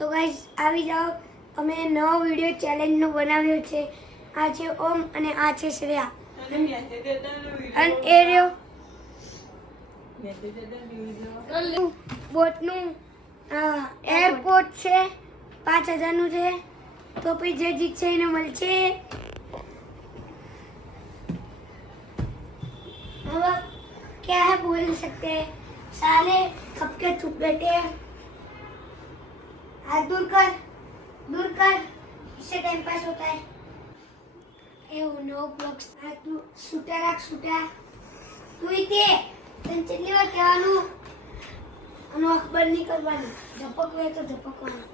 તો ગાઈસ આવી જાઓ, અમે નવો વિડીયો ચેલેન્જનો બનાવ્યો છે. આ છે ઓમ અને આ છે શ્રેયા અને એ રહ્યો બોટનું એરપોર્ટ છે, 5000નું છે. તો પછી જે જીતશે એને મળશે. हम क्या है बोल नहीं सकते, साले कब के चुप बैठे हैं. हाथ दूर कर, इससे टाइम पास होता है. એવું નો બ્લોક્સ આ તું છૂટા રાખ, છૂટા તું તે તને કેટલી વાર કહેવાનું આનો અખબાર નહીં કરવાનું, ઝપકવે તો ઝપકવાનું.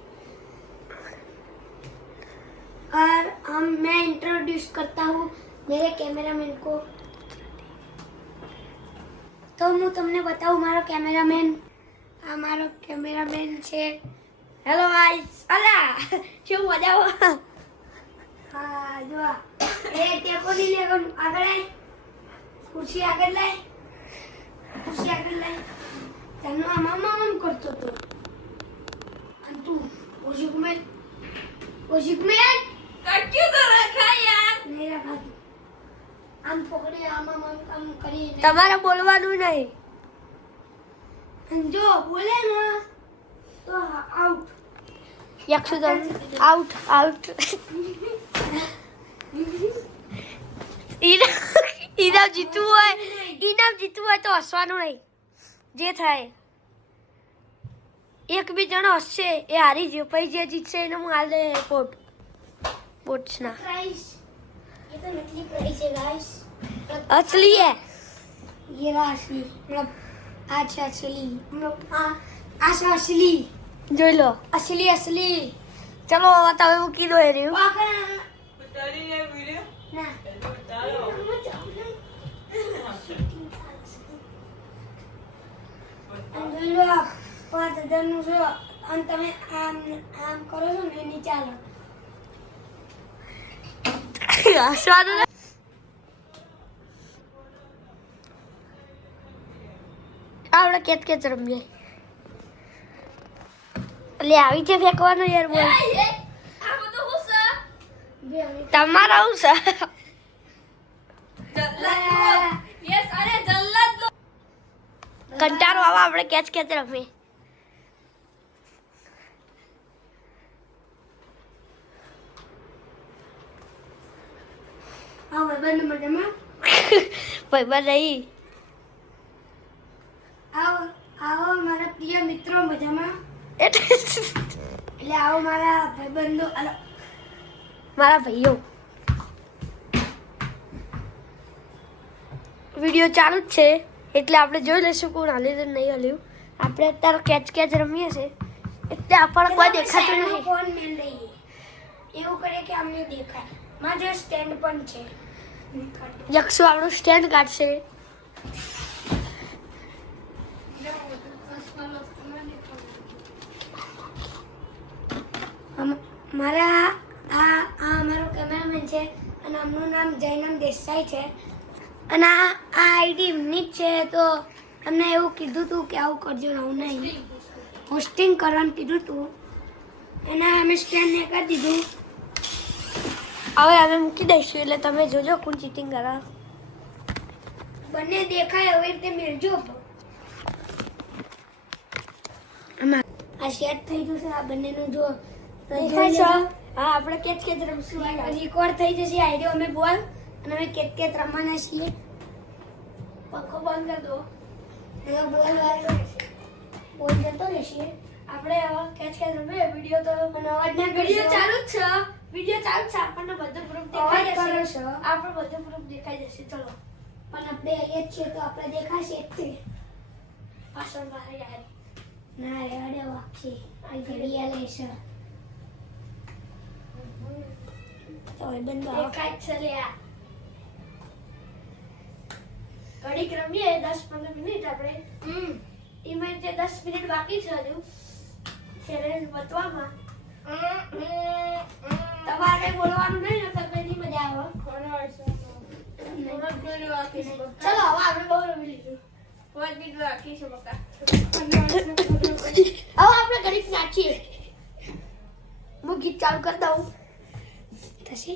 और मैं इंट्रोड्यूस करता हूँ मेरे कैमरामैन को. तो હું તમને બતાવું મારો કેમેરામેન. આ મારો કેમેરામેન છે. Hello guys. અલા શું મજા. હા જો એ ટેકો ની લે, આગળ આય, ખુરશી આગળ લાય, ખુરશી આગળ લાય. તને આમ કરતો તો અને તું ઓશિકમેન કચ્યું તો રખા યાર નહીં રખા. આમ પકડી આમ કરી તમારે બોલવાનું નહીં. જો બોલે ને તો આઉટ. યક્ષુદન આઉટ. ઇનામ જીતવું હોય તો હસવાનું નહીં. જે થાય એક બી જણો હસશે એ હારી ગયો. પછી જે જીતશે એને હું હાલ દે બોટ્સના. ये तो नकली प्राइस है गाइस, असली है ये रहा असली. मतलब आज असली, मतलब आज असली જોઈ લો. असली ચલો તમે મૂકી દો. એ રહ્યું ઉતારી લે વિડિયો ના ઉતારો. 5000 નું છે અને તમે આમ કરો છો ને નીચે ચાલો. આપણે કેચ રમીએ. એટલે આવી છે ફેંકવાનું યાર. બોલ તમારા હું છે કંટાળો આવા. આપણે કેચ રમીએ. ભાઈબંધ નહીં. આવો મારા પ્રિય મિત્રો મજામાં. એટલે આવો મારા ભાઈબંધો, મારા ભાઈઓ. વિડીયો ચાલુ જ છે એટલે આપણે જોઈ લઈશું કોણ હાલી તો નહીં હાલ્યું. આપણે અત્યારે કેચ રમીએ છે એટલે આપણને કોઈ દેખાતું નહીં. ફોન મેં લઈએ એવું કરે કે અમને દેખાય. માં જો સ્ટેન્ડ પણ છે. યક્ષુ આપણું સ્ટેન્ડ કાઢશે. મારા આ અમારો કેમેરામેન છે અને આમનું નામ જયનમ દેસાઈ છે અને આ આઈડી એમની જ છે. તો અમને એવું કીધું હતું કે આવું કરજો ને આવું નહીં, હોસ્ટિંગ કરવાનું કીધું હતું અને અમે સ્ટેન્ડને કરી દીધું. હવે અમે મૂકી દઈશું એટલે તમે જોજો કોણ ચીટિંગ કરે. બંને દેખાય હવે રીતે મેળજો. આ સેટ થઈ ગયું છે આ બંનેનું. જો દેખાય છે. હા આપણે કેચ રમશું. રેકોર્ડ થઈ જશે આઈડિયો. અમે બોલ અને અમે કેચ રમવાના છીએ. પંખો બંધ કરી દો. બોલ જતો રહેશે. આપણે કેચ રમીએ. વિડીયો તો અવાજના વિડીયો ચાલુ જ છે. આપણને બધું પ્રૂફ દેખાઈ જશે. આપણે બધું પ્રૂફ દેખાઈ જશે. ચલો પણ આપણે અહીંયા જ છીએ તો આપણે દેખાશે જ છે. પાછળ બહાર યાર ના રેડે વાક્ષી આ ઘડિયા લેશે તો બંધ દેખાય છે. લ્યા ઘડીક રમીએ 10-15 મિનિટ. આપણે એમાં જે 10 મિનિટ બાકી છે હજુ ચેલેન્જ બતવામાં. તમારે બોલવાનું નહીં ને તો કઈ મજા આવે. ચલો હવે આપણે બહુ રમી લીધું. હવે આપણે ઘડીક નાચીએ. ગીત ચાલુ કરતા હું થશે